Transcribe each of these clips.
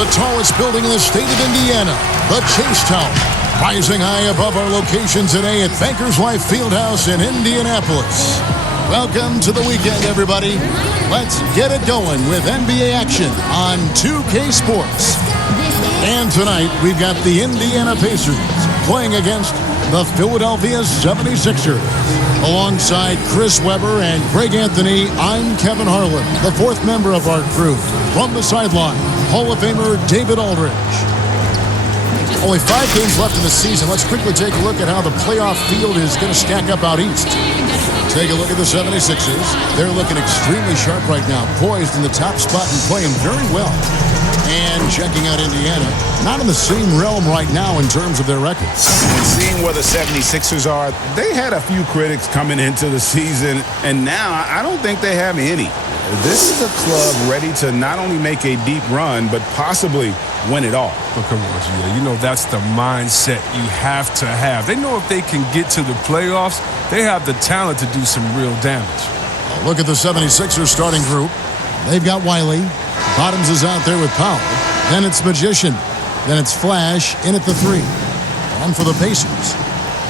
the tallest building in the state of Indiana, the Chase Tower, rising high above our location today at Bankers Life Fieldhouse in Indianapolis. Welcome to the weekend, everybody. Let's get it going with NBA action on 2K Sports. And tonight, we've got the Indiana Pacers playing against the Philadelphia 76ers. Alongside Chris Webber and Greg Anthony, I'm Kevin Harlan, the fourth member of our crew. From the sideline, Hall of Famer David Aldridge. Only 5 games left in the season. Let's quickly take a look at how the playoff field is going to stack up out east. Take a look at the 76ers. They're looking extremely sharp right now, poised in the top spot and playing very well. And checking out Indiana, not in the same realm right now in terms of their record. And seeing where the 76ers are, they had a few critics coming into the season, and now I don't think they have any. This is a club ready to not only make a deep run, but possibly win it all. Oh, come on, G. You know that's the mindset you have to have. They know if they can get to the playoffs, they have the talent to do some real damage. Look at the 76ers starting group. They've got Wiley. Bottoms is out there with Powell. Then it's Magician. Then it's Flash in at the 3. And for the Pacers,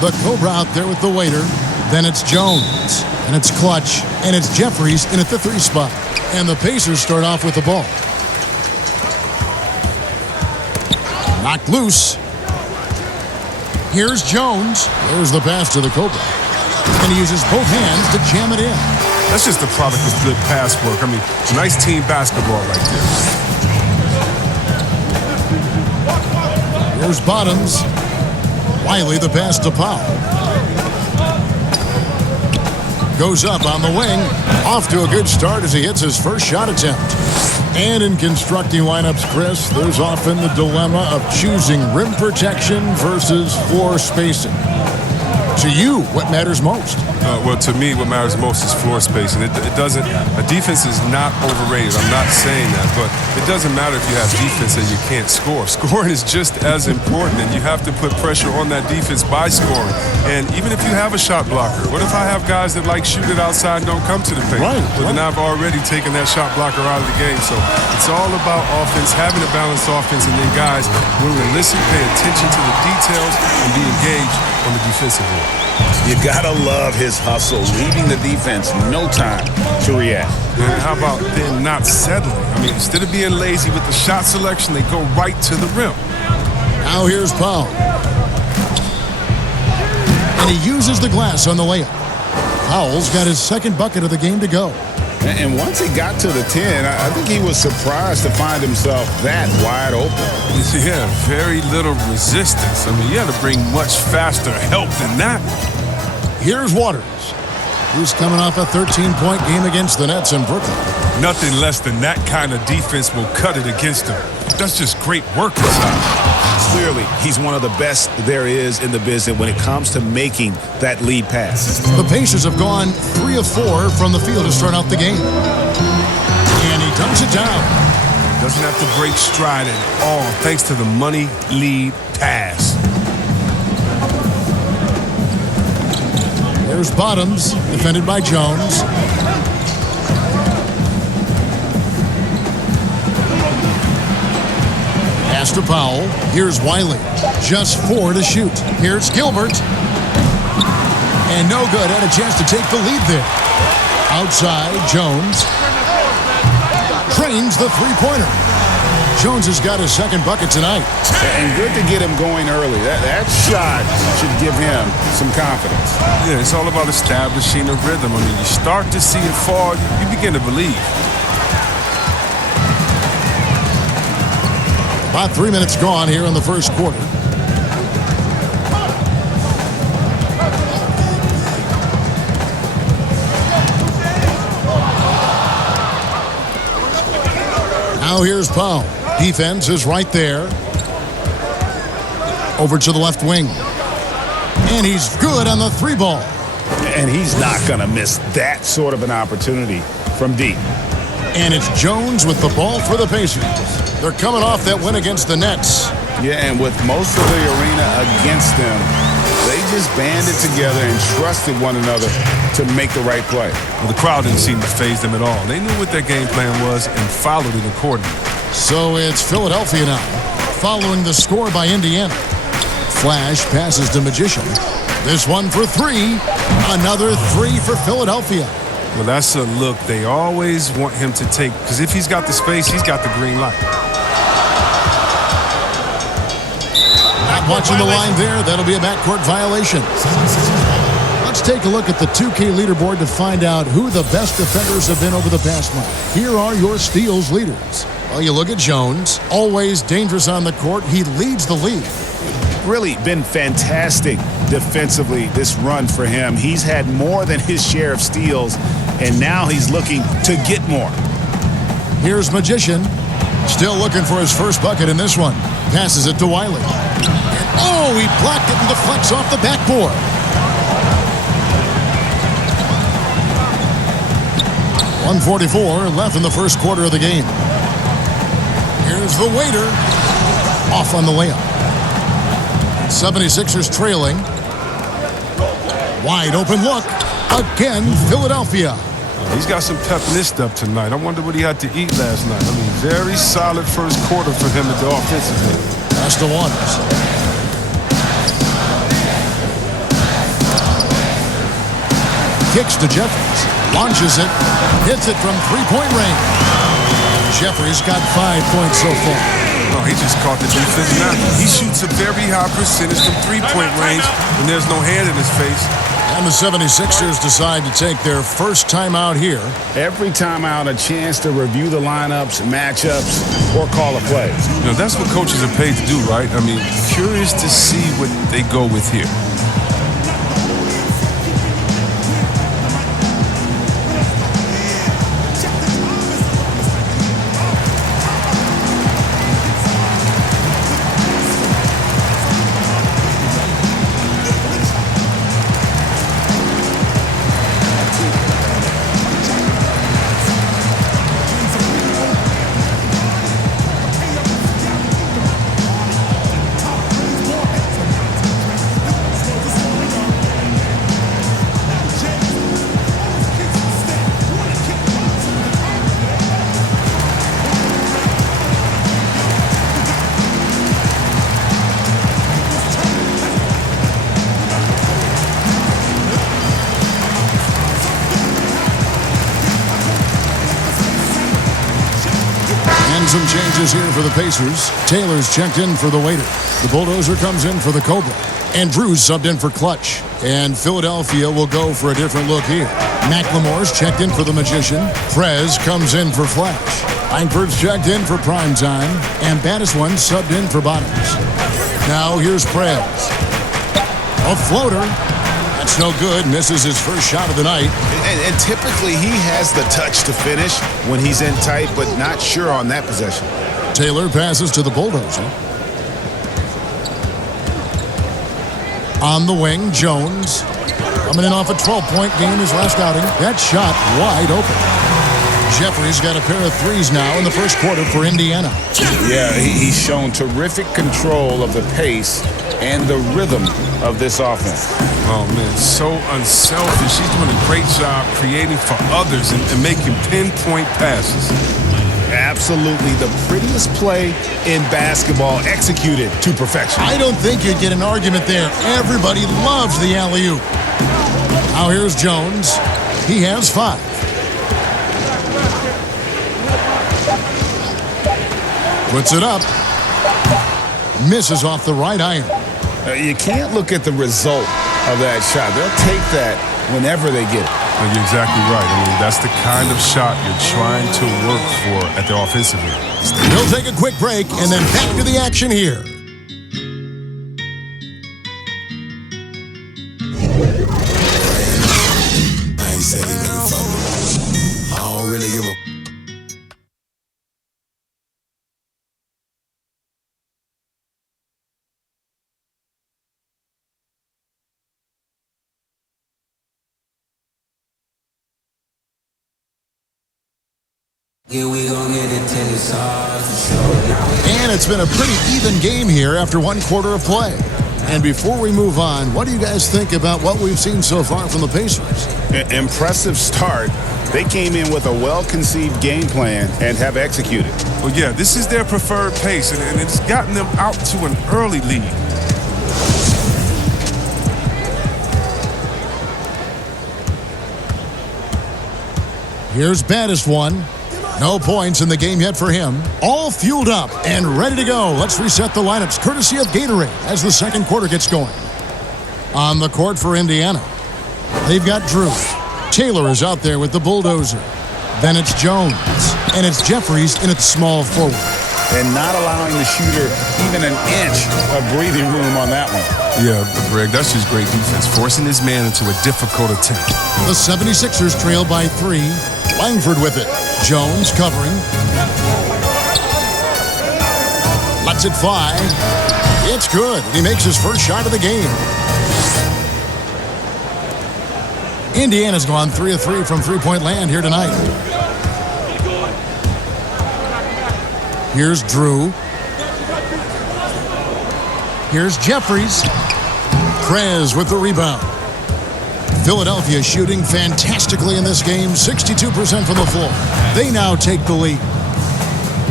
the Cobra out there with the waiter. Then it's Jones. And it's Clutch. And it's Jeffries in at the 3 spot. And the Pacers start off with the ball. Knocked loose. Here's Jones. There's the pass to the Cobra. And he uses both hands to jam it in. That's just the product of good pass work. I mean, nice team basketball right there. Here's Bottoms. Wiley the pass to Powell. Goes up on the wing. Off to a good start as he hits his first shot attempt. And in constructing lineups, Chris, there's often the dilemma of choosing rim protection versus floor spacing. To you, what matters most? Well, to me, what matters most is floor spacing. It doesn't. A defense is not overrated. I'm not saying that, but it doesn't matter if you have defense and you can't score. Scoring is just as important, and you have to put pressure on that defense by scoring. And even if you have a shot blocker, what if I have guys that like shoot it outside and don't come to the paint? Right. Well, then I've already taken that shot blocker out of the game. So it's all about offense, having a balanced offense, and then guys, when we listen, pay attention to the details and be engaged on the defensive end. You gotta love his hustle, leaving the defense no time to react. And how about then not settling? I mean, instead of being lazy with the shot selection, they go right to the rim. Now here's Powell. And he uses the glass on the layup. Powell's got his second bucket of the game to go. And once he got to the 10, I think he was surprised to find himself that wide open. Yeah, very little resistance. I mean, you had to bring much faster help than that. Here's Waters, who's coming off a 13-point game against the Nets in Brooklyn. Nothing less than that kind of defense will cut it against him. That's just great work inside. Clearly, he's one of the best there is in the business when it comes to making that lead pass. The Pacers have gone 3 of 4 from the field to start out the game. And he dunks it down. Doesn't have to break stride at all thanks to the money lead pass. There's Bottoms, defended by Jones. Pass to Powell. Here's Wiley. Just 4 to shoot. Here's Gilbert. And no good. Had a chance to take the lead there. Outside, Jones. Trains the three-pointer. Jones has got his second bucket tonight. And good to get him going early. That shot should give him some confidence. Yeah, it's all about establishing a rhythm. I mean, you start to see it fall, you begin to believe. About 3 minutes gone here in the first quarter. Now here's Powell. Defense is right there. Over to the left wing. And he's good on the 3 ball. And he's not going to miss that sort of an opportunity from deep. And it's Jones with the ball for the Pacers. They're coming off that win against the Nets. Yeah, and with most of the arena against them, they just banded together and trusted one another to make the right play. Well, the crowd didn't seem to faze them at all. They knew what their game plan was and followed it accordingly. So it's Philadelphia now, following the score by Indiana. Flash passes to Magician. This one for three. Another three for Philadelphia. Well, that's a look they always want him to take, because if he's got the space, he's got the green light. Not watching the line there. That'll be a backcourt violation. Let's take a look at the 2K leaderboard to find out who the best defenders have been over the past month. Here are your steals leaders. Well, you look at Jones, always dangerous on the court. He leads the league. Really been fantastic defensively this run for him. He's had more than his share of steals, and now he's looking to get more. Here's Magician, still looking for his first bucket in this one. Passes it to Wiley. And he blocked it and deflects off the backboard. .144 left in the first quarter of the game. Here's the waiter. Off on the layup. 76ers trailing. Wide open look. Again, Philadelphia. He's got some pep in his step tonight. I wonder what he had to eat last night. I mean, very solid first quarter for him at the offensive end. Pass to Waters. Kicks to Jeffries. Launches it. Hits it from three-point range. Jeffries got 5 points so far. No, he just caught the defense now. He shoots a very high percentage from three-point range, and there's no hand in his face. And the 76ers decide to take their first timeout here. Every timeout, a chance to review the lineups, matchups, or call a play. You know, that's what coaches are paid to do, right? I mean, curious to see what they go with here. Some changes here for the Pacers. Taylor's checked in for the waiter. The Bulldozer comes in for the Cobra. And Drew's subbed in for Clutch. And Philadelphia will go for a different look here. McLemore's checked in for the Magician. Prez comes in for Flash. Langford's checked in for Prime Time. And Battiswan subbed in for Bottoms. Now here's Prez. A floater. That's no good. Misses his first shot of the night. And typically he has the touch to finish when he's in tight, but not sure on that possession. Taylor passes to the Bulldozer. On the wing, Jones. Coming in off a 12-point game his last outing. That shot wide open. Jeffries got a pair of threes now in the first quarter for Indiana. Yeah, he's shown terrific control of the pace and the rhythm of this offense. Oh, man, so unselfish. He's doing a great job creating for others and making pinpoint passes. Absolutely the prettiest play in basketball, executed to perfection. I don't think you'd get an argument there. Everybody loves the alley-oop. Now here's Jones. He has 5. Puts it up. Misses off the right iron. You can't look at the result of that shot. They'll take that whenever they get it. Well, you're exactly right. I mean, that's the kind of shot you're trying to work for at the offensive end. We'll take a quick break and then back to the action here. I ain't said it before. I don't really give a. Yeah, we gon' get it till it's hard for sure. And it's been a pretty even game here after one quarter of play. And before we move on, what do you guys think about what we've seen so far from the Pacers? Impressive start, They came in with a well-conceived game plan and have executed. Well, yeah, this is their preferred pace, and it's gotten them out to an early lead. Here's baddest one. No points in the game yet for him. All fueled up and ready to go. Let's reset the lineups courtesy of Gatorade as the second quarter gets going. On the court for Indiana, they've got Drew. Taylor is out there with the bulldozer. Then it's Jones. And it's Jeffries in at the small forward. And not allowing the shooter even an inch of breathing room on that one. Yeah, Greg, that's just great defense, forcing this man into a difficult attempt. The 76ers trail by 3. Langford with it. Jones covering. Lets it fly. It's good. He makes his first shot of the game. Indiana's gone 3 of 3 from three-point land here tonight. Here's Drew. Here's Jeffries. Krez with the rebound. Philadelphia shooting fantastically in this game, 62% from the floor. They now take the lead.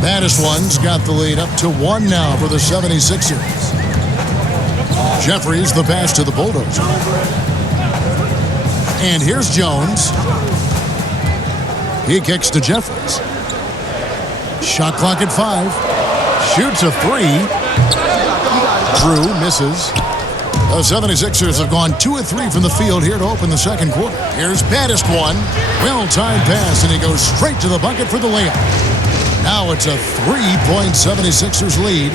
Baddest one's got the lead up to 1 now for the 76ers. Jeffries the pass to the bulldozer. And here's Jones. He kicks to Jeffries. Shot clock at 5. Shoots a 3. Drew misses. The 76ers have gone 2 of 3 from the field here to open the second quarter. Here's baddest one. Well-timed pass, and he goes straight to the bucket for the layup. Now it's a 3-point 76ers lead.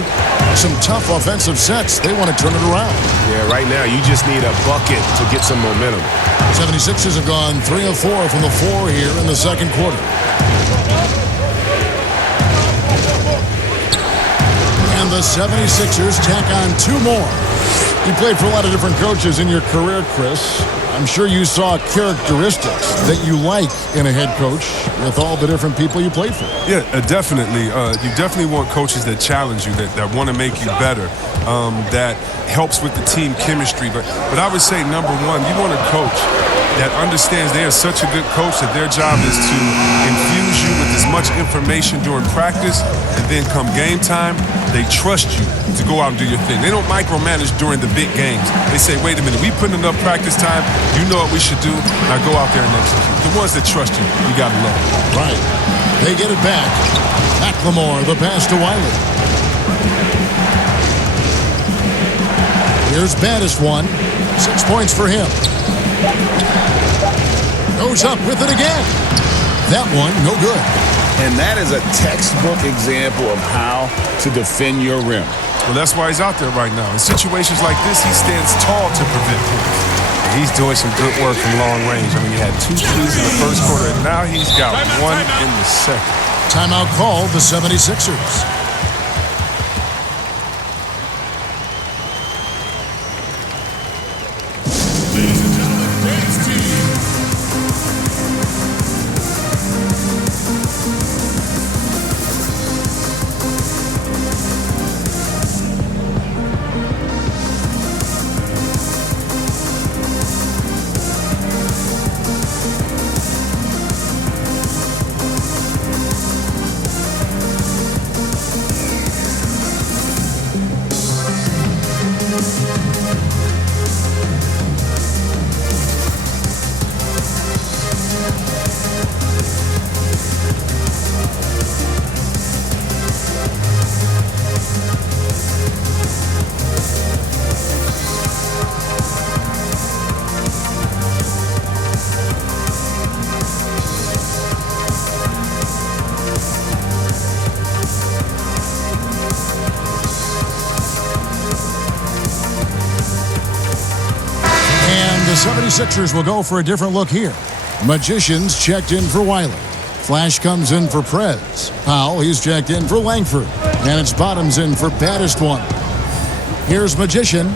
Some tough offensive sets. They want to turn it around. Yeah, right now you just need a bucket to get some momentum. 76ers have gone 3 of 4 from the floor here in the second quarter. And the 76ers tack on 2 more. You played for a lot of different coaches in your career, Chris. I'm sure you saw characteristics that you like in a head coach with all the different people you played for. Yeah, definitely. You definitely want coaches that challenge you, that want to make you better, that helps with the team chemistry. But I would say, number one, you want a coach that understands they are such a good coach that their job is to infuse you with as much information during practice, and then come game time, they trust you to go out and do your thing. They don't micromanage during the big games. They say, wait a minute, we put enough practice time, you know what we should do, now go out there and execute. The ones that trust you, you got to love them. Right. They get it back. McLemore, the pass to Wiley. Here's baddest one. 6 points for him. Goes up with it again. That one, no good. And that is a textbook example of how to defend your rim. Well, that's why he's out there right now. In situations like this, he stands tall to prevent points. He's doing some good work from long range. I mean, he had 2 threes in the first quarter, and now he's got 1 in the second. Timeout called the 76ers. The 76ers will go for a different look here. Magicians checked in for Wiley. Flash comes in for Prez. Powell, he's checked in for Langford. And it's Bottoms in for baddest one. Here's Magician.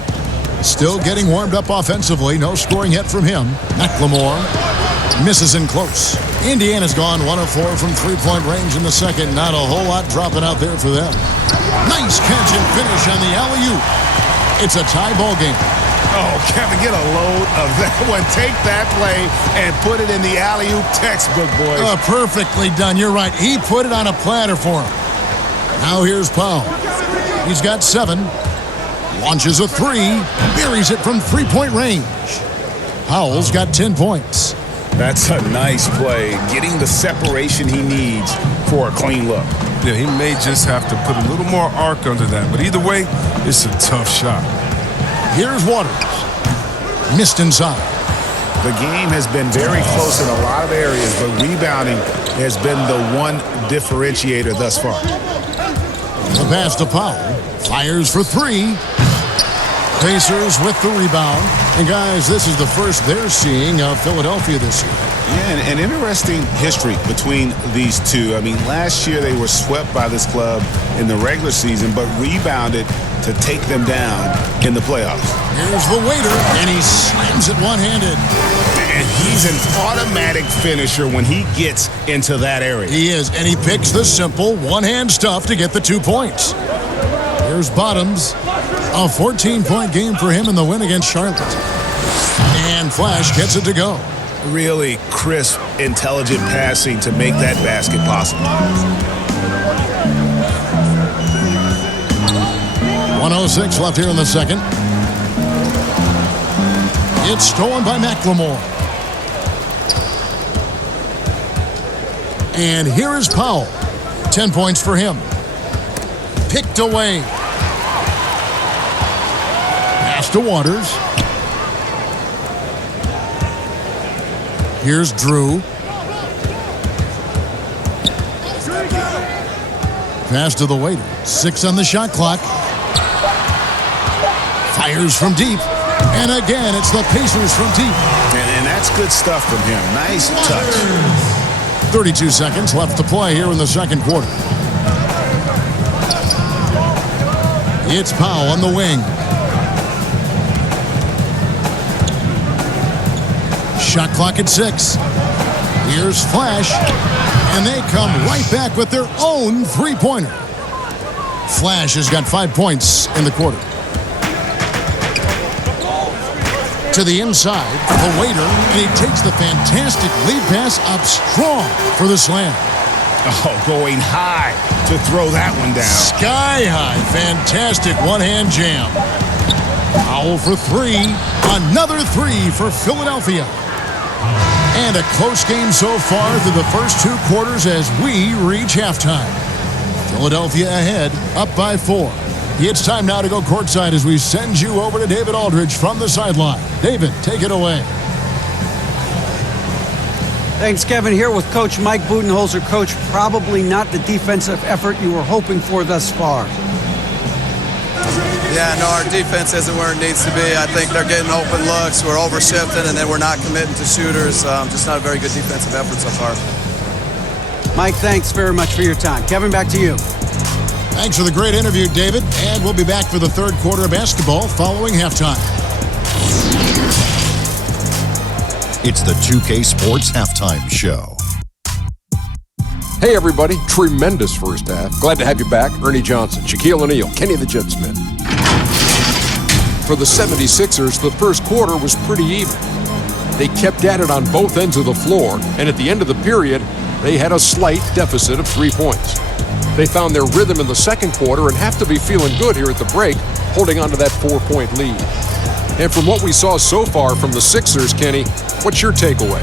Still getting warmed up offensively. No scoring yet from him. McLemore misses in close. Indiana's gone 1 of 4 from three-point range in the second. Not a whole lot dropping out there for them. Nice catch and finish on the alley-oop. It's a tie ball game. Oh, Kevin, get a load of that one. Take that play and put it in the alley-oop textbook, boys. Perfectly done. You're right. He put it on a platter for him. Now here's Powell. He's got 7. Launches a 3. Buries it from three-point range. Powell's got 10 points. That's a nice play. Getting the separation he needs for a clean look. Yeah, he may just have to put a little more arc under that. But either way, it's a tough shot. Here's Waters. Missed inside. The game has been very close in a lot of areas, but rebounding has been the one differentiator thus far. The pass to Powell. Fires for 3. Pacers with the rebound. And guys, this is the first they're seeing of Philadelphia this year. Yeah, and an interesting history between these two. I mean, last year they were swept by this club in the regular season, but rebounded to take them down in the playoffs. Here's the waiter, and he slams it one-handed. And he's an automatic finisher when he gets into that area. He is, and he picks the simple one-hand stuff to get the 2 points. Here's Bottoms. A 14-point game for him in the win against Charlotte. And Flash gets it to go. Really crisp, intelligent passing to make that basket possible. 1:06 left here in the second. It's stolen by McLemore. And here is Powell. 10 points for him. Picked away. Pass to Waters. Here's Drew. Pass to the waiter. 6 on the shot clock. Fires from deep. And again, it's the Pacers from deep. And that's good stuff from him. Nice touch. 32 seconds left to play here in the second quarter. It's Powell on the wing. Shot clock at 6. Here's Flash. And they come right back with their own three-pointer. Flash has got 5 points in the quarter. To the inside, the waiter, and he takes the fantastic lead pass up strong for the slam. Oh, going high to throw that one down. Sky high, fantastic one-hand jam. Powell for 3, another 3 for Philadelphia. And a close game so far through the first 2 quarters as we reach halftime. Philadelphia ahead, up by 4. It's time now to go courtside as we send you over to David Aldridge from the sideline. David, take it away. Thanks, Kevin. Here with Coach Mike Budenholzer. Coach, probably not the defensive effort you were hoping for thus far. Yeah, no, our defense isn't where it needs to be. I think they're getting open looks. We're overshifting, and then we're not committing to shooters. Just not a very good defensive effort so far. Mike, thanks very much for your time. Kevin, back to you. Thanks for the great interview, David. And we'll be back for the third quarter of basketball following halftime. It's the 2K Sports Halftime Show. Hey, everybody. Tremendous first half. Glad to have you back. Ernie Johnson, Shaquille O'Neal, Kenny the Jet Smith. For the 76ers, the first quarter was pretty even. They kept at it on both ends of the floor, and at the end of the period, they had a slight deficit of 3 points. They found their rhythm in the second quarter and have to be feeling good here at the break, holding on to that 4-point lead. And from what we saw so far from the Sixers, Kenny, what's your takeaway?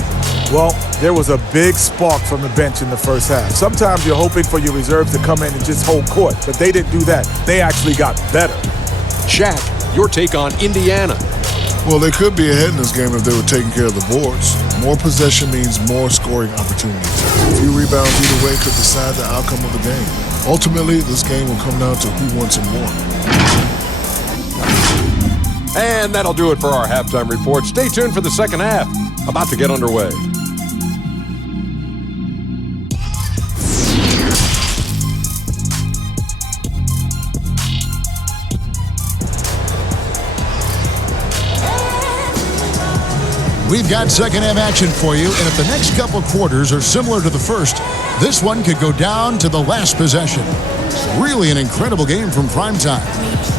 Well, there was a big spark from the bench in the first half. Sometimes you're hoping for your reserves to come in and just hold court, but they didn't do that. They actually got better. Shaq, your take on Indiana. Well, they could be ahead in this game if they were taking care of the boards. More possession means more scoring opportunities. A few rebounds either way could decide the outcome of the game. Ultimately, this game will come down to who wants it more. And that'll do it for our halftime report. Stay tuned for the second half. About to get underway. We've got second half action for you, and if the next couple quarters are similar to the first, this one could go down to the last possession. Really an incredible game from primetime.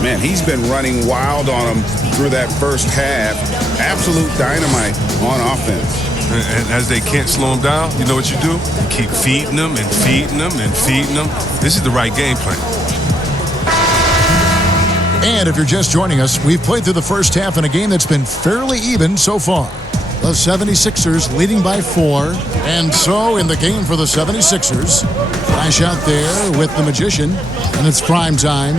Man, he's been running wild on them through that first half. Absolute dynamite on offense. And as they can't slow him down, you know what you do? You keep feeding them and feeding them and feeding them. This is the right game plan. And if you're just joining us, we've played through the first half in a game that's been fairly even so far. The 76ers leading by 4. And so in the game for the 76ers, Flash out there with the Magician, and it's prime time.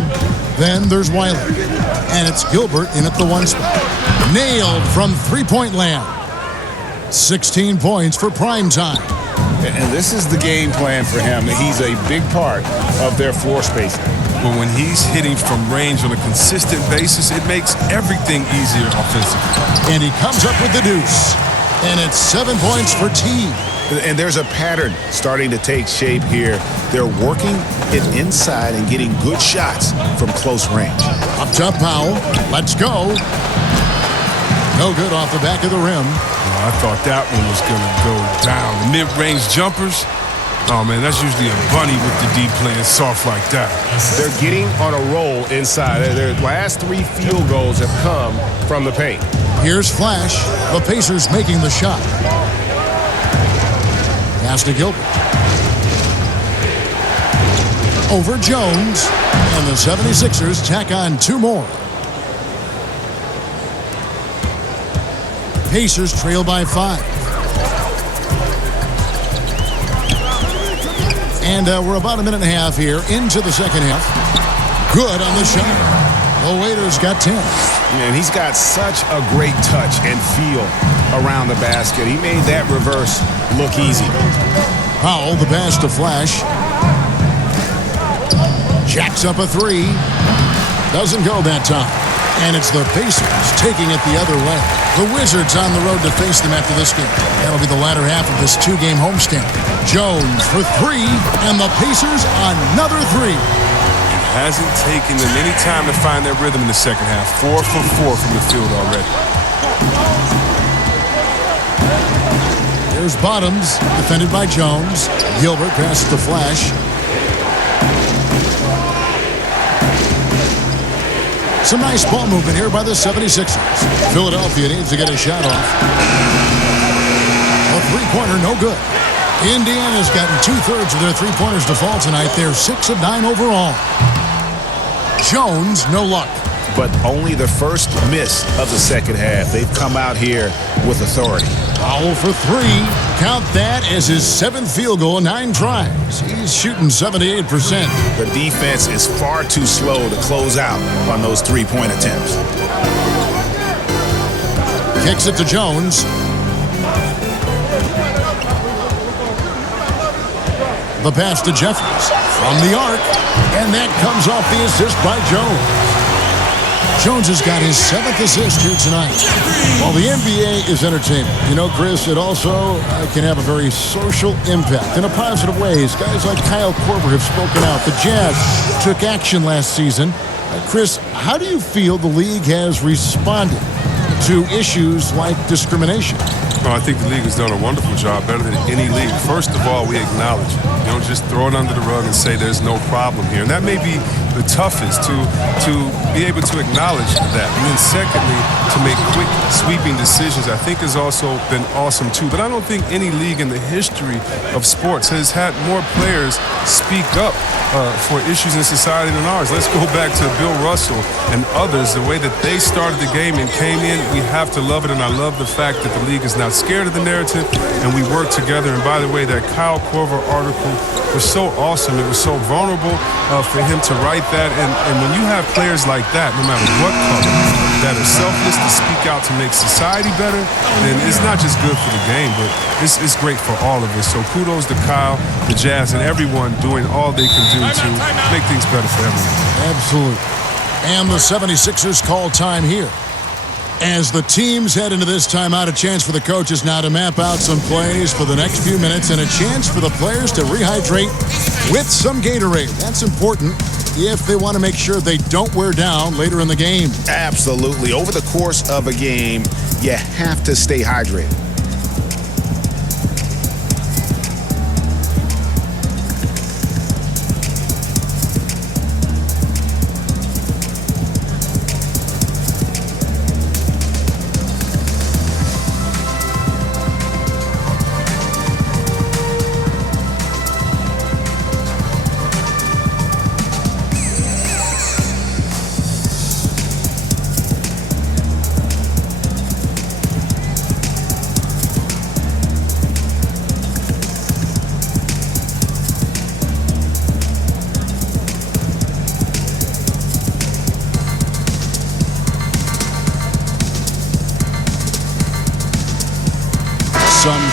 Then there's Wiley, and it's Gilbert in at the 1 spot. Nailed from three-point land. 16 points for prime time. And this is the game plan for him. He's a big part of their floor spacing. But when he's hitting from range on a consistent basis, it makes everything easier offensively. And he comes up with the deuce. And it's 7 points for T. And there's a pattern starting to take shape here. They're working it inside and getting good shots from close range. Up top, Powell. Let's go. No good off the back of the rim. Oh, I thought that one was going to go down. The mid-range jumpers. Oh, man, that's usually a bunny with the D playing soft like that. They're getting on a roll inside. Their last 3 field goals have come from the paint. Here's Flash. The Pacers making the shot. Pass to Gilbert. Over Jones. And the 76ers tack on 2 more. Pacers trail by 5. And we're about a minute and a half here into the second half. Good on the shot. The Waiters got 10. And he's got such a great touch and feel around the basket. He made that reverse look easy. Powell, the pass to Flash. Jacks up a 3. Doesn't go that time. And it's the Pacers taking it the other way. The Wizards on the road to face them after this game. That'll be the latter half of this 2-game homestand. Jones for 3, and the Pacers another 3. Hasn't taken them any time to find their rhythm in the second half. 4 for 4 from the field already. There's Bottoms, defended by Jones. Gilbert passes to Flash. Some nice ball movement here by the 76ers. Philadelphia needs to get a shot off. A three-pointer, no good. Indiana's gotten 2/3 of their three-pointers to fall tonight. They're 6 of 9 overall. Jones, no luck. But only the first miss of the second half. They've come out here with authority. Powell for 3. Count that as his 7th field goal in 9 tries. He's shooting 78%. The defense is far too slow to close out on those three-point attempts. Kicks it to Jones. The pass to Jeffries from the arc, and that comes off the assist by Jones. Jones has got his 7th assist here tonight. While the NBA is entertaining, you know, Chris, it also can have a very social impact in a positive way. Guys like Kyle Korver have spoken out. The Jazz took action last season. Chris, how do you feel the league has responded to issues like discrimination? Well, I think the league has done a wonderful job, better than any league. First of all, we acknowledge it. You don't just throw it under the rug and say there's no problem here. And that may be the toughest, to be able to acknowledge that. And then secondly, to make quick, sweeping decisions, I think has also been awesome too. But I don't think any league in the history of sports has had more players speak up for issues in society than ours. Let's go back to Bill Russell and others, the way that they started the game and came in. We have to love it, and I love the fact that the league is not scared of the narrative, and we work together. And by the way, that Kyle Korver article was so awesome. It was so vulnerable for him to write that. And when you have players like that, no matter what color, that are selfless to speak out to make society better, then it's not just good for the game, but it's great for all of us. So kudos to Kyle, the Jazz, and everyone doing all they can do to make things better for everyone. Absolutely. And the 76ers call time here. As the teams head into this timeout, a chance for the coaches now to map out some plays for the next few minutes and a chance for the players to rehydrate with some Gatorade. That's important if they want to make sure they don't wear down later in the game. Absolutely. Over the course of a game, you have to stay hydrated.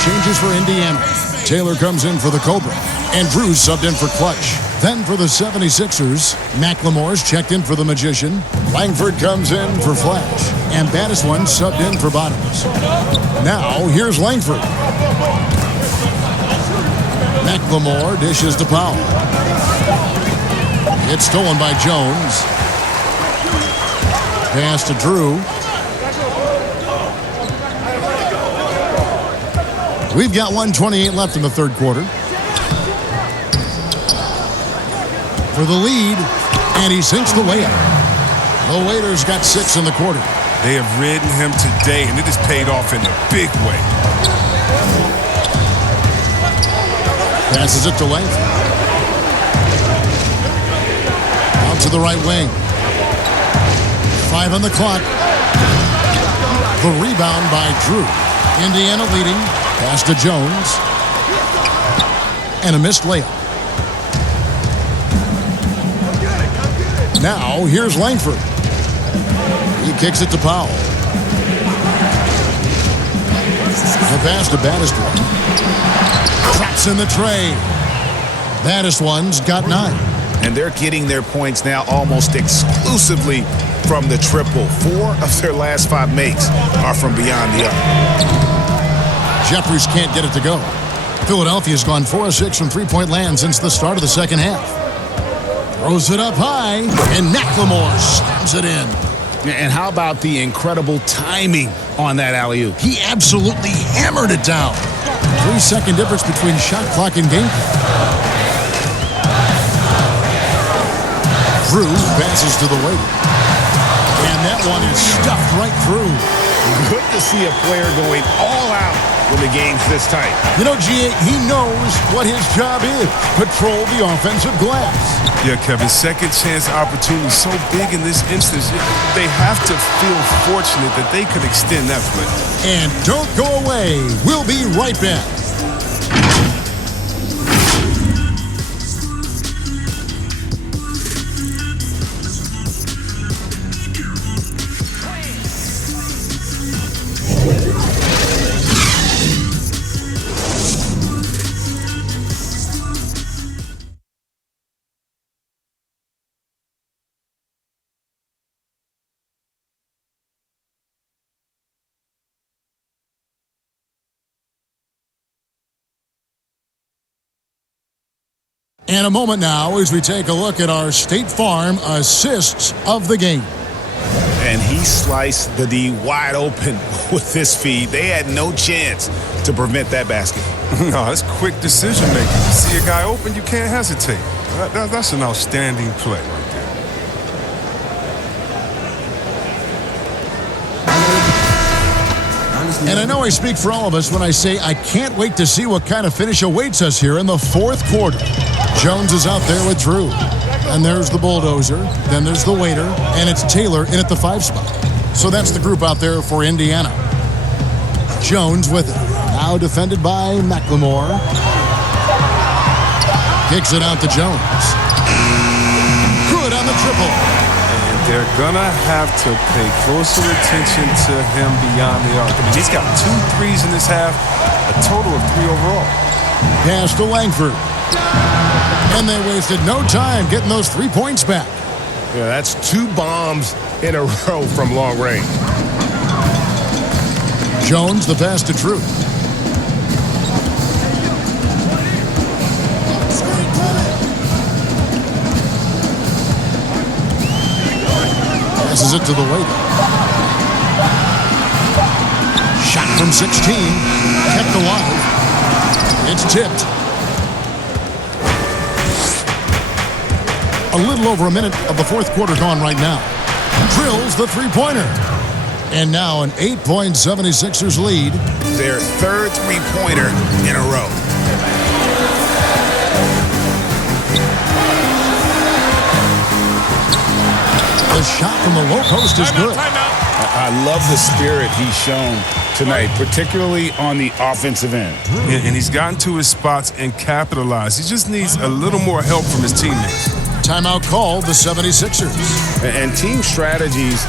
changes for Indiana. Taylor comes in for the Cobra, and Drew subbed in for Clutch. Then for the 76ers, McLemore's checked in for the Magician. Langford comes in for Flash, and Baddest One subbed in for Bottoms. Now, here's Langford. McLemore dishes to Powell. It's stolen by Jones. Pass to Drew. We've got 1:28 left in the third quarter. For the lead, and he sinks the layup. The Waiters got 6 in the quarter. They have ridden him today, and it has paid off in a big way. Passes it to Langford. Out to the right wing. 5 on the clock. The rebound by Drew. Indiana leading. Pass to Jones. And a missed layup. Now, here's Langford. He kicks it to Powell. The pass to Baddest One. Drops in the tray. Baddest One's got 9. And they're getting their points now almost exclusively from the triple. 4 of their last 5 makes are from beyond the arc. Jeffries can't get it to go. Philadelphia's gone 4 of 6 from three-point land since the start of the second half. Throws it up high, and McLemore slams it in. And how about the incredible timing on that alley-oop? He absolutely hammered it down. 3-second difference between shot clock and game clock. Drew passes to the Waiter. And that one is stuffed right through. Good to see a player going all out when the game's this tight. You know, G.A., he knows what his job is. Patrol the offensive glass. Yeah, Kevin, second chance opportunity so big in this instance. They have to feel fortunate that they could extend that play. And don't go away. We'll be right back. And a moment now as we take a look at our State Farm assists of the game. And he sliced the D wide open with this feed. They had no chance to prevent that basket. No, that's quick decision making. You see a guy open, you can't hesitate. That's an outstanding play right there. And I know I speak for all of us when I say I can't wait to see what kind of finish awaits us here in the fourth quarter. Jones is out there with Drew. And there's the Bulldozer. Then there's the Waiter. And it's Taylor in at the 5 spot. So that's the group out there for Indiana. Jones with it. Now defended by McLemore. Kicks it out to Jones. Good on the triple. And they're going to have to pay closer attention to him beyond the arc. I mean, he's got 2 threes in this half, a total of 3 overall. Pass to Langford. And they wasted no time getting those 3 points back. Yeah, that's 2 bombs in a row from long range. Jones, the pass to Drew. Passes it to the Waiter. Shot from 16. Kept alive. It's tipped. A little over a minute of the fourth quarter gone right now. Drills the three-pointer. And now an 8-point 76ers lead. Their 3rd three-pointer in a row. The shot from the low post is good. I love the spirit he's shown tonight, particularly on the offensive end. And he's gotten to his spots and capitalized. He just needs a little more help from his teammates. Timeout called the 76ers. And team strategies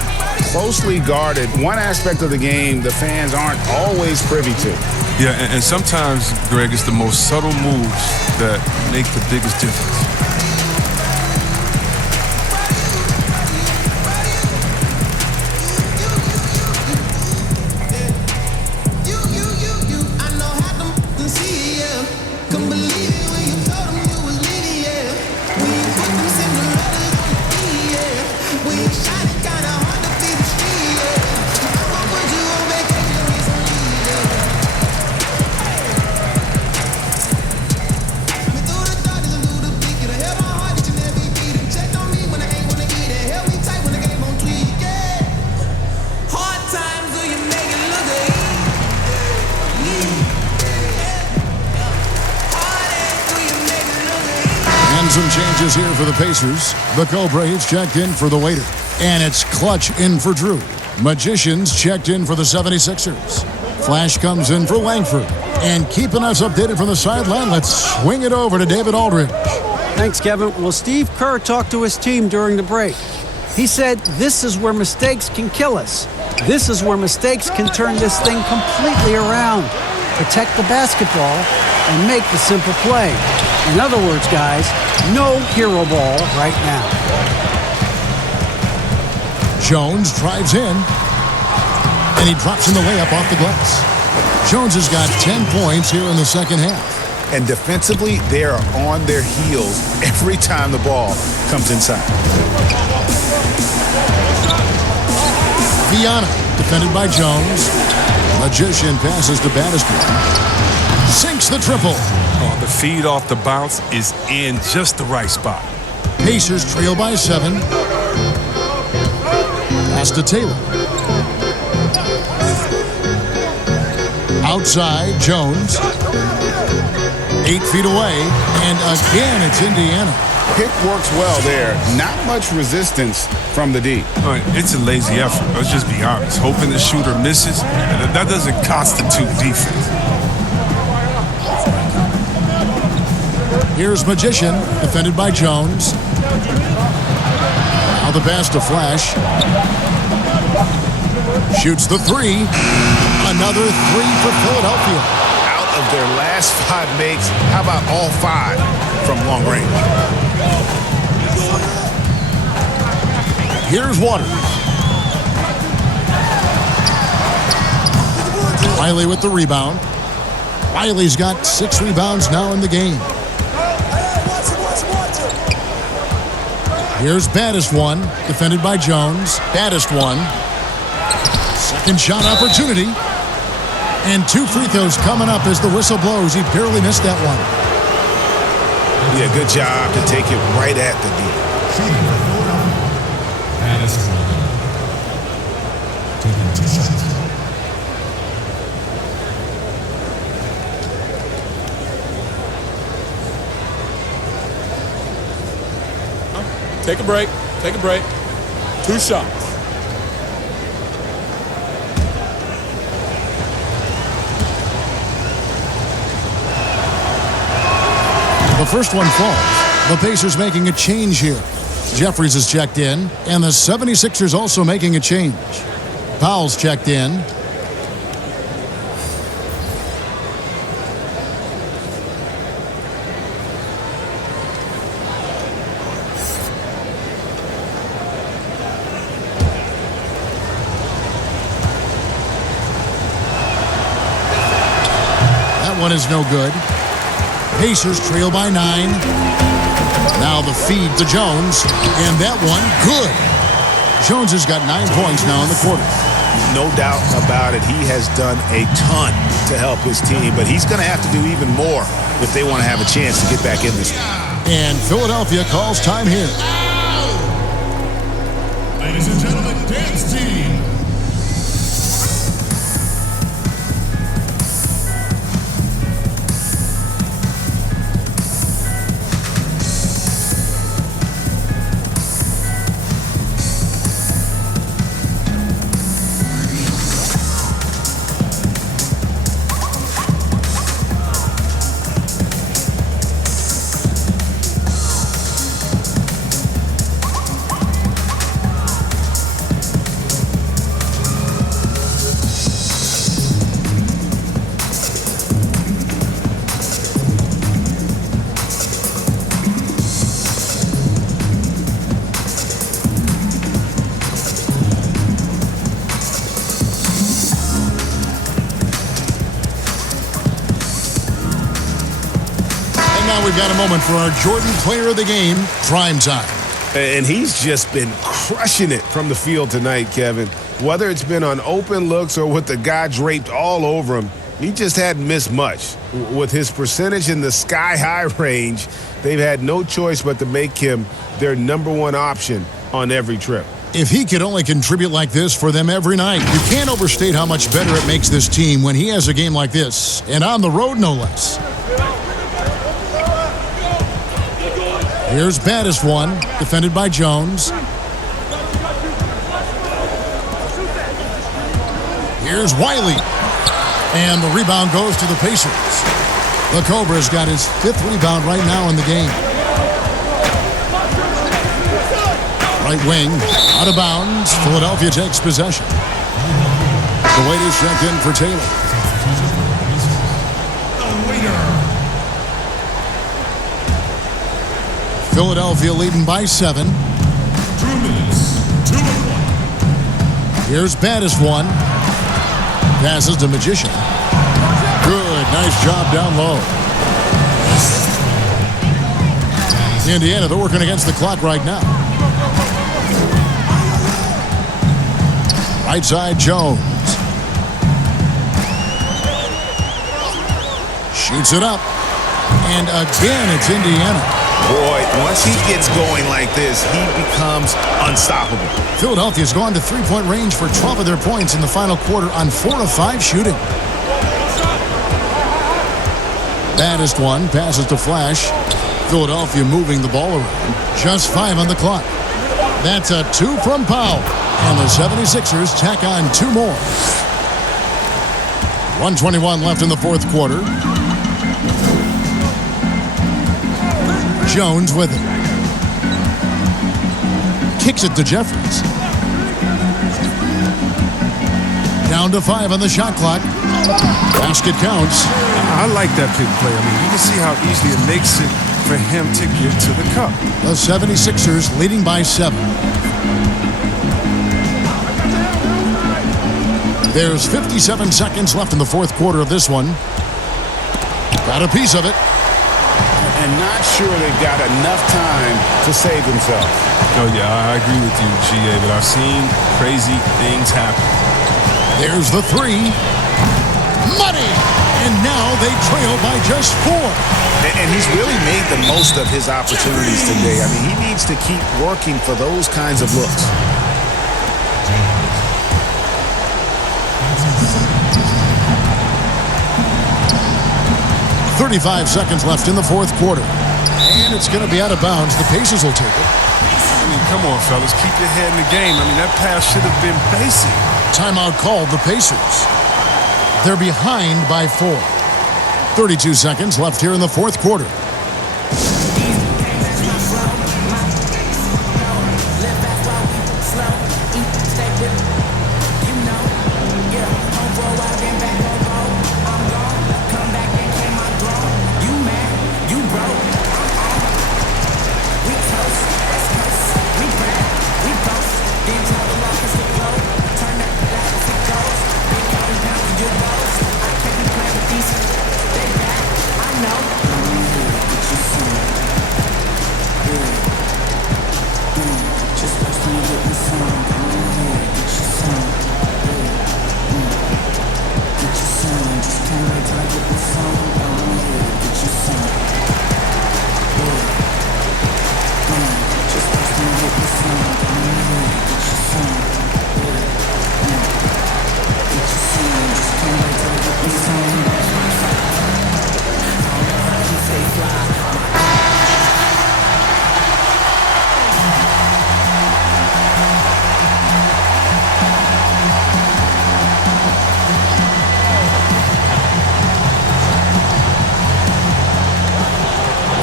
closely guarded. One aspect of the game the fans aren't always privy to. Yeah, and sometimes, Greg, it's the most subtle moves that make the biggest difference. Some changes here for the Pacers. The Cobra, he's checked in for the waiter. And it's Clutch in for Drew. Magicians checked in for the 76ers. Flash comes in for Langford. And keeping us updated from the sideline, let's swing it over to David Aldridge. Thanks, Kevin. Well, Steve Kerr talked to his team during the break. He said, this is where mistakes can kill us. This is where mistakes can turn this thing completely around. Protect the basketball and make the simple play. In other words, guys, no hero ball right now. Jones drives in, and he drops in the layup off the glass. Jones has got 10 points here in the second half. And defensively, they are on their heels every time the ball comes inside. Viana, defended by Jones. Magician passes to Bannister. Sinks the triple. Oh, the feed off the bounce is in just the right spot. Pacers trail by 7. Pass to Taylor. Outside, Jones. 8 feet away, and again it's Indiana. Pick works well there. Not much resistance from the D. All right, it's a lazy effort. Let's just be honest. Hoping the shooter misses, that doesn't constitute defense. Here's Magician, defended by Jones. Now the pass to Flash. Shoots the 3. Another 3 for Philadelphia. Out of their last 5 makes, how about all 5 from long range? Here's Waters. Riley with the rebound. Riley's got 6 rebounds now in the game. Here's Baddest one, defended by Jones. Baddest one. Second shot opportunity. And 2 free throws coming up as the whistle blows. He barely missed that one. Yeah, good job to take it right at the D. Taking 2 shots. Take a break. Take a break. 2 shots. The first one falls. The Pacers making a change here. Jeffries is checked in, and the 76ers also making a change. Powell's checked in. That one is no good. Pacers trail by 9. Now the feed to Jones, and that one good. Jones has got 9 points now in the quarter. No doubt about it. He has done a ton to help his team, but he's going to have to do even more if they want to have a chance to get back in this one. And Philadelphia calls time here. Ladies and gentlemen, dance team. now we've got a moment for our Jordan Player of the Game, Prime Time. And he's just been crushing it from the field tonight, Kevin. Whether it's been on open looks or with the guy draped all over him, he just hadn't missed much. With his percentage in the sky-high range, they've had no choice but to make him their #1 option on every trip. If he could only contribute like this for them every night, you can't overstate how much better it makes this team when he has a game like this, and on the road no less. Here's baddest one, defended by Jones. Here's Wiley. And the rebound goes to the Pacers. The Cobras got his 5th rebound right now in the game. Right wing, out of bounds. Philadelphia takes possession. The waiter's checked in for Taylor. Philadelphia leading by 7. 2 minutes. 2-1. Here's baddest one. Passes to Magician. Good, nice job down low. Indiana, they're working against the clock right now. Right side, Jones. Shoots it up. And again, it's Indiana. Boy, once he gets going like this, he becomes unstoppable. Philadelphia's gone to three-point range for 12 of their points in the final quarter on 4 of 5 shooting. Baddest one, passes to Flash. Philadelphia moving the ball around. Just 5 on the clock. That's a 2 from Powell. And the 76ers tack on 2 more. 1:21 left in the 4th quarter. Jones with it. Kicks it to Jeffries. Down to 5 on the shot clock. Basket counts. I like that pick play. I mean, you can see how easily it makes it for him to get to the cup. The 76ers leading by 7. There's 57 seconds left in the 4th quarter of this one. Got a piece of it. And not sure they've got enough time to save themselves. Oh, yeah, I agree with you, GA, but I've seen crazy things happen. There's the 3. Money! And now they trail by just 4. And he's really made the most of his opportunities today. I mean, he needs to keep working for those kinds of looks. .35 seconds left in the 4th quarter. And it's going to be out of bounds. The Pacers will take it. I mean, come on, fellas. Keep your head in the game. I mean, that pass should have been basic. Timeout called the Pacers. They're behind by 4. 32 seconds left here in the 4th quarter.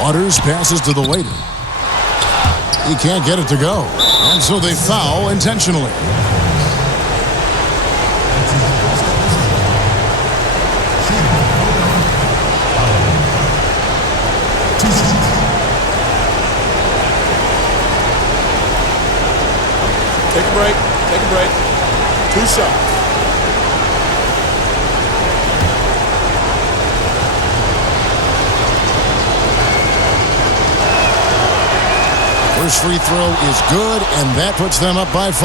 Waters passes to the waiter. He can't get it to go. And so they foul intentionally. Take a break. Take a break. 2 shots. First free throw is good, and that puts them up by 5.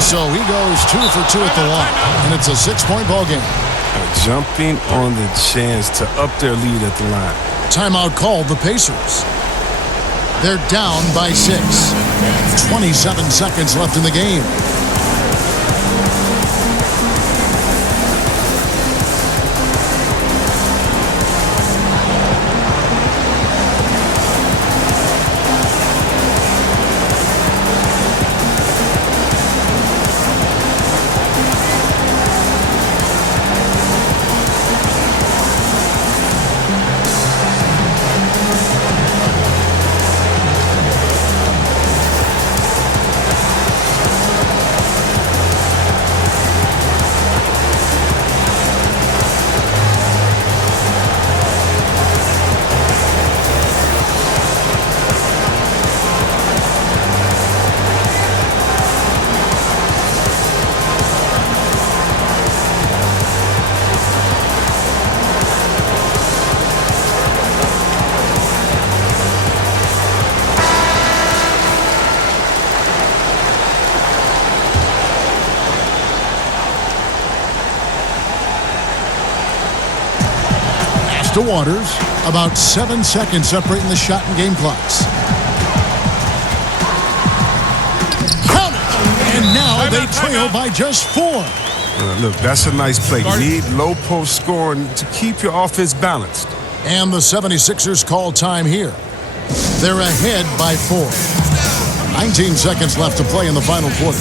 So he goes 2 for 2 at the line, and it's a 6-point ball game. Jumping on the chance to up their lead at the line. Timeout called the Pacers. They're down by 6. 27 seconds left in the game. To Waters, about 7 seconds separating the shot and game clocks. Count it! And now they trail by just 4. Look, that's a nice play. You need low post scoring to keep your offense balanced. And the 76ers call time here. They're ahead by 4. 19 seconds left to play in the final quarter.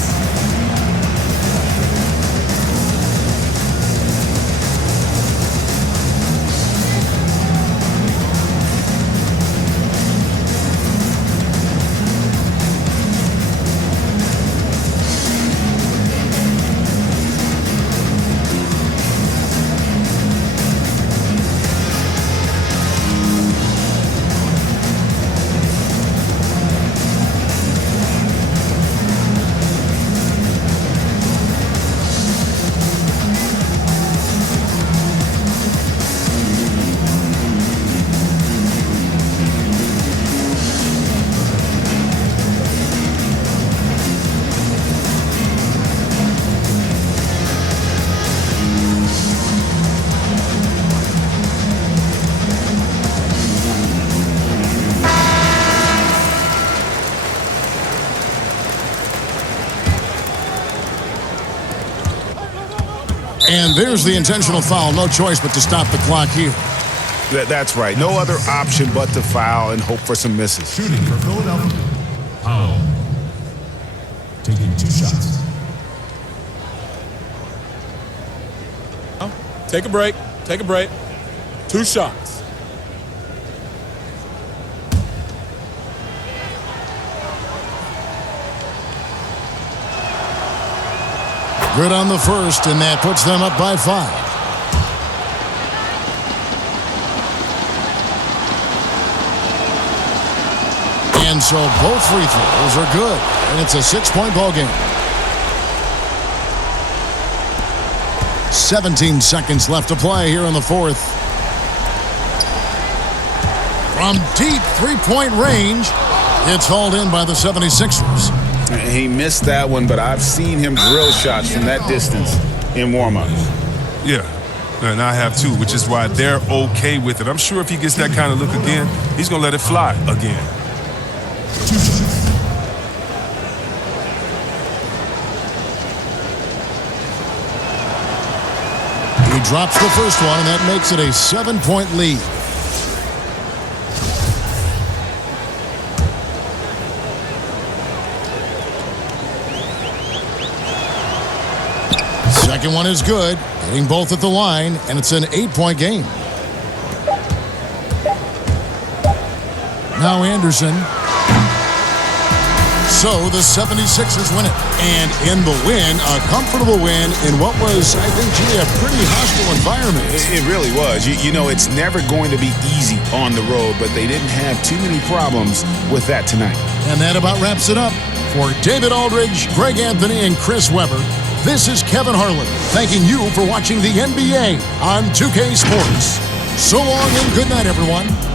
And there's the intentional foul. No choice but to stop the clock here. That's right. No other option but to foul and hope for some misses. Shooting for Philadelphia. Powell. Taking 2 shots. Take a break. Take a break. 2 shots. Good on the first, and that puts them up by 5. And so both free throws are good, and it's a 6-point ball game. 17 seconds left to play here in the fourth. From deep three-point range, it's hauled in by the 76ers. He missed that one, but I've seen him drill shots from that distance in warm-ups. Yeah, and I have too, which is why they're okay with it. I'm sure if he gets that kind of look again, he's going to let it fly again. He drops the first one, and that makes it a 7-point lead. Second one is good, hitting both at the line, and it's an 8-point game. Now Anderson. So the 76ers win it. And in the win, a comfortable win in what was, I think, a pretty hostile environment. It really was. You know, it's never going to be easy on the road, but they didn't have too many problems with that tonight. And that about wraps it up. For David Aldridge, Greg Anthony, and Chris Webber, This is Kevin Harlan thanking you for watching the NBA on 2K Sports. So long and good night, everyone.